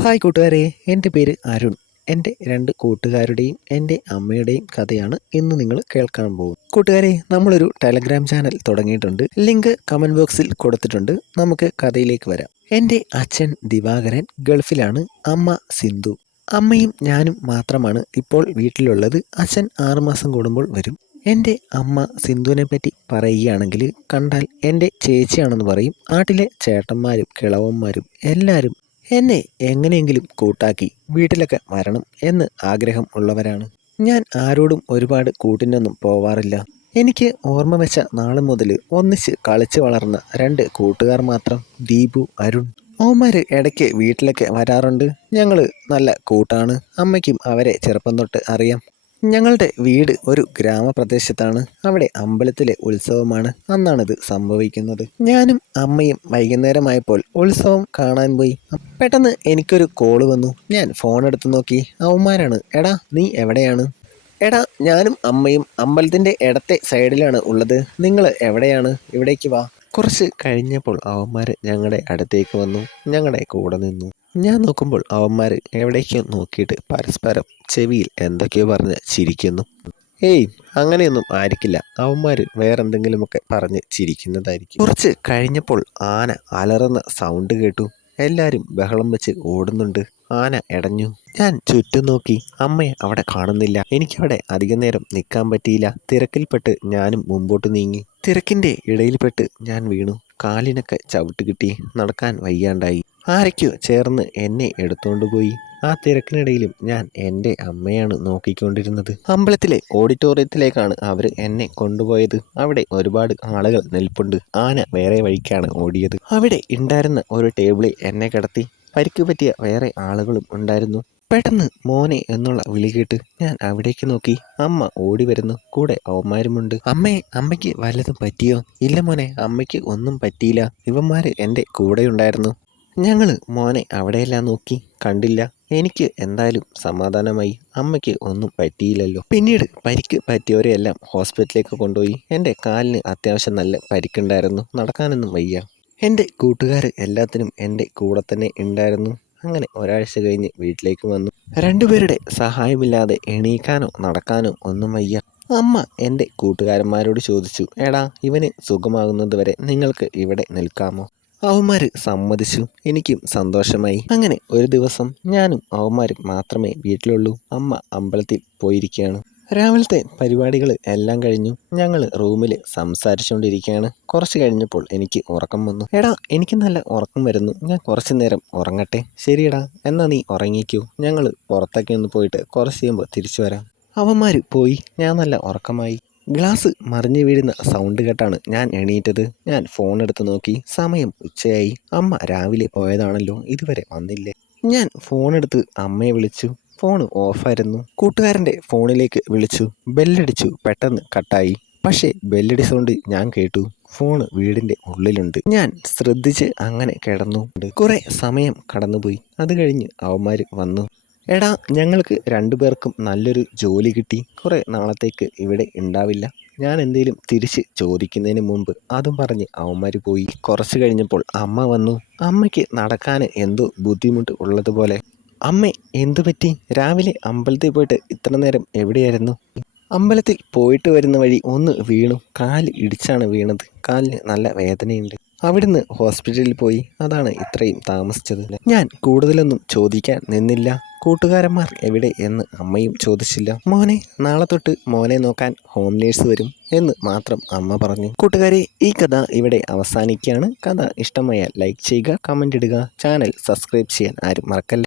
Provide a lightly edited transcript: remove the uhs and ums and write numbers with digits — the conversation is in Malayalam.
ഹായ് കൂട്ടുകാരെ, എൻ്റെ പേര് അരുൺ. എൻ്റെ രണ്ട് കൂട്ടുകാരുടെയും എൻ്റെ അമ്മയുടെയും കഥയാണ് ഇന്ന് നിങ്ങൾ കേൾക്കാൻ പോകും. കൂട്ടുകാരെ, നമ്മളൊരു ടെലഗ്രാം ചാനൽ തുടങ്ങിയിട്ടുണ്ട്. ലിങ്ക് കമൻറ്റ് ബോക്സിൽ കൊടുത്തിട്ടുണ്ട്. നമുക്ക് കഥയിലേക്ക് വരാം. എൻ്റെ അച്ഛൻ ദിവാകരൻ ഗൾഫിലാണ്. അമ്മ സിന്ധു. അമ്മയും ഞാനും മാത്രമാണ് ഇപ്പോൾ വീട്ടിലുള്ളത്. അച്ഛൻ 6 മാസം കൂടുമ്പോൾ വരും. എൻ്റെ അമ്മ സിന്ധുവിനെ പറ്റി പറയുകയാണെങ്കിൽ കണ്ടാൽ എൻ്റെ ചേച്ചിയാണെന്ന് പറയും. നാട്ടിലെ ചേട്ടന്മാരും കിളവന്മാരും എല്ലാവരും എന്നെ എങ്ങനെയെങ്കിലും കൂട്ടാക്കി വീട്ടിലൊക്കെ വരണം എന്ന് ആഗ്രഹം ഉള്ളവരാണ്. ഞാൻ ആരോടും ഒരുപാട് കൂട്ടിനൊന്നും പോവാറില്ല. എനിക്ക് ഓർമ്മ വെച്ച നാൾ മുതൽ ഒന്നിച്ച് കളിച്ച് വളർന്ന 2 കൂട്ടുകാർ മാത്രം, ദീപു, അരുൺ. അവന്മാർ ഇടയ്ക്ക് വീട്ടിലൊക്കെ വരാറുണ്ട്. ഞങ്ങൾ നല്ല കൂട്ടാണ്. അമ്മയ്ക്കും അവരെ ചെറുപ്പം തൊട്ട് അറിയാം. ഞങ്ങളുടെ വീട് ഒരു ഗ്രാമപ്രദേശത്താണ്. അവിടെ അമ്പലത്തിലെ ഉത്സവമാണ്. അന്നാണിത് സംഭവിക്കുന്നത്. ഞാനും അമ്മയും വൈകുന്നേരമായപ്പോൾ ഉത്സവം കാണാൻ പോയി. പെട്ടെന്ന് എനിക്കൊരു കോള് വന്നു. ഞാൻ ഫോൺ എടുത്ത് നോക്കി. അവന്മാരാണ്. എടാ, നീ എവിടെയാണ്? എടാ, ഞാനും അമ്മയും അമ്പലത്തിൻ്റെ ഇടത്തെ സൈഡിലാണ് ഉള്ളത്. നിങ്ങൾ എവിടെയാണ്? ഇവിടേക്ക് വാ. കുറച്ച് കഴിഞ്ഞപ്പോൾ അവന്മാർ ഞങ്ങളുടെ അടുത്തേക്ക് വന്നു. ഞങ്ങളുടെ കൂടെ നിന്നു. ഞാൻ നോക്കുമ്പോൾ അവന്മാർ എവിടേക്കോ നോക്കിയിട്ട് പരസ്പരം ചെവിയിൽ എന്തൊക്കെയോ പറഞ്ഞ് ചിരിക്കുന്നു. ഏയ്, അങ്ങനെയൊന്നും ആയിരിക്കില്ല. അവന്മാർ വേറെന്തെങ്കിലുമൊക്കെ പറഞ്ഞ് ചിരിക്കുന്നതായിരിക്കും. കുറച്ച് കഴിഞ്ഞപ്പോൾ ആന അലറുന്ന സൗണ്ട് കേട്ടു. എല്ലാവരും ബഹളം വെച്ച് ഓടുന്നുണ്ട്. ആന ഇടഞ്ഞു. ഞാൻ ചുറ്റും നോക്കി. അമ്മയെ അവിടെ കാണുന്നില്ല. എനിക്കവിടെ അധികം നേരം നിൽക്കാൻ പറ്റിയില്ല. തിരക്കിൽപ്പെട്ട് ഞാനും മുമ്പോട്ട് നീങ്ങി. തിരക്കിൻ്റെ ഇടയിൽപ്പെട്ട് ഞാൻ വീണു. കാലിനൊക്കെ ചവിട്ട് കിട്ടി. നടക്കാൻ വയ്യാണ്ടായി. ആരൊക്കെയോ ചേർന്ന് എന്നെ എടുത്തുകൊണ്ട് പോയി. ആ തിരക്കിനിടയിലും ഞാൻ എൻ്റെ അമ്മയാണ് നോക്കിക്കൊണ്ടിരുന്നത്. അമ്പലത്തിലെ ഓഡിറ്റോറിയത്തിലേക്കാണ് അവർ എന്നെ കൊണ്ടുപോയത്. അവിടെ ഒരുപാട് ആളുകൾ നിൽപ്പുണ്ട്. ആന വേറെ വഴിക്കാണ് ഓടിയത്. അവിടെ ഉണ്ടായിരുന്ന ഒരു ടേബിളിൽ എന്നെ കിടത്തി. പരിക്ക് പറ്റിയ വേറെ ആളുകളും ഉണ്ടായിരുന്നു. പെട്ടെന്ന് മോനെ എന്നുള്ള വിളി കേട്ട് ഞാൻ അവിടേക്ക് നോക്കി. അമ്മ ഓടി വരുന്നു. കൂടെ അവന്മാരുമുണ്ട്. അമ്മയ്ക്ക് വല്ലതും പറ്റിയോ? ഇല്ല മോനെ, അമ്മയ്ക്ക് ഒന്നും പറ്റിയില്ല. ഇവന്മാർ എൻ്റെ കൂടെ ഉണ്ടായിരുന്നു. ഞങ്ങൾ മോനെ അവിടെയെല്ലാം നോക്കി, കണ്ടില്ല. എനിക്ക് എന്തായാലും സമാധാനമായി. അമ്മയ്ക്ക് ഒന്നും പറ്റിയില്ലല്ലോ. പിന്നീട് പരിക്ക് പറ്റിയവരെയെല്ലാം ഹോസ്പിറ്റലിലേക്ക് കൊണ്ടുപോയി. എൻ്റെ കാലിന് അത്യാവശ്യം നല്ല പരിക്കുണ്ടായിരുന്നു. നടക്കാനൊന്നും വയ്യ. എൻ്റെ കൂട്ടുകാർ എല്ലാത്തിനും എൻ്റെ കൂടെ തന്നെ ഉണ്ടായിരുന്നു. അങ്ങനെ ഒരാഴ്ച കഴിഞ്ഞ് വീട്ടിലേക്ക് വന്നു. 2 പേരുടെ സഹായമില്ലാതെ എണീക്കാനോ നടക്കാനോ ഒന്നും വയ്യ. അമ്മ എൻ്റെ കൂട്ടുകാരന്മാരോട് ചോദിച്ചു, എടാ, ഇവന് സുഖമാകുന്നത് വരെ നിങ്ങൾക്ക് ഇവിടെ നിൽക്കാമോ? അവന്മാർ സമ്മതിച്ചു. എനിക്കും സന്തോഷമായി. അങ്ങനെ ഒരു ദിവസം ഞാനും അവന്മാരും മാത്രമേ വീട്ടിലുള്ളൂ. അമ്മ അമ്പലത്തിൽ പോയിരിക്കുകയാണ്. രാവിലത്തെ പരിപാടികൾ എല്ലാം കഴിഞ്ഞു. ഞങ്ങൾ റൂമിൽ സംസാരിച്ചുകൊണ്ടിരിക്കുകയാണ്. കുറച്ച് കഴിഞ്ഞപ്പോൾ എനിക്ക് ഉറക്കം വന്നു. എടാ, എനിക്ക് നല്ല ഉറക്കം വരുന്നു. ഞാൻ കുറച്ച് നേരം ഉറങ്ങട്ടെ. ശരിയെടാ, എന്നാ നീ ഉറങ്ങിക്കൂ. ഞങ്ങൾ പുറത്തൊക്കെ ഒന്ന് പോയിട്ട് കുറച്ച് കഴിയുമ്പോൾ തിരിച്ചു വരാം. അവന്മാർ പോയി. ഞാൻ നല്ല ഉറക്കമായി. ഗ്ലാസ് മറിഞ്ഞു വീഴുന്ന സൗണ്ട് കേട്ടാണ് ഞാൻ എണീറ്റത്. ഞാൻ ഫോൺ എടുത്ത് നോക്കി. സമയം ഉച്ചയായി. അമ്മ രാവിലെ പോയതാണല്ലോ, ഇതുവരെ വന്നില്ലേ? ഞാൻ ഫോൺ എടുത്ത് അമ്മയെ വിളിച്ചു. ഫോൺ ഓഫായിരുന്നു. കൂട്ടുകാരൻ്റെ ഫോണിലേക്ക് വിളിച്ചു. ബെല്ലടിച്ചു. പെട്ടെന്ന് കട്ടായി. പക്ഷേ ബെല്ലടി സൗണ്ട് ഞാൻ കേട്ടു. ഫോണ് വീടിൻ്റെ ഉള്ളിലുണ്ട്. ഞാൻ ശ്രദ്ധിച്ച് അങ്ങനെ കിടന്നു. കുറെ സമയം കടന്നുപോയി. അത് കഴിഞ്ഞ് അവന്മാർ വന്നു. എടാ, ഞങ്ങൾക്ക് 2 പേർക്കും നല്ലൊരു ജോലി കിട്ടി. കുറേ നാളത്തേക്ക് ഇവിടെ ഉണ്ടാവില്ല. ഞാൻ എന്തേലും തിരിച്ച് ചോദിക്കുന്നതിന് മുമ്പ് അതും പറഞ്ഞ് അവന്മാർ പോയി. കുറച്ച് കഴിഞ്ഞപ്പോൾ അമ്മ വന്നു. അമ്മയ്ക്ക് നടക്കാൻ എന്തോ ബുദ്ധിമുട്ട് ഉള്ളതുപോലെ. അമ്മേ, എന്തു പറ്റി? രാവിലെ അമ്പലത്തിൽ പോയിട്ട് ഇത്ര നേരം എവിടെയായിരുന്നു? അമ്പലത്തിൽ പോയിട്ട് വരുന്ന വഴി ഒന്ന് വീണു. കാല് ഇടിച്ചാണ് വീണത്. കാലിന് നല്ല വേദനയുണ്ട്. അവിടുന്ന് ഹോസ്പിറ്റലിൽ പോയി. അതാണ് ഇത്രയും താമസിച്ചത്. ഞാൻ കൂടുതലൊന്നും ചോദിക്കാൻ നിന്നില്ല. കൂട്ടുകാരന്മാർ എവിടെ എന്ന് അമ്മയും ചോദിച്ചില്ല. മോനെ, നാളെ തൊട്ട് മോനെ നോക്കാൻ ഹോം നേഴ്സ് വരും എന്ന് മാത്രം അമ്മ പറഞ്ഞു. കൂട്ടുകാരെ, ഈ കഥ ഇവിടെ അവസാനിക്കുകയാണ്. കഥ ഇഷ്ടമായാൽ ലൈക്ക് ചെയ്യുക, കമൻ്റ് ഇടുക. ചാനൽ സബ്സ്ക്രൈബ് ചെയ്യാൻ ആരും മറക്കല്ല.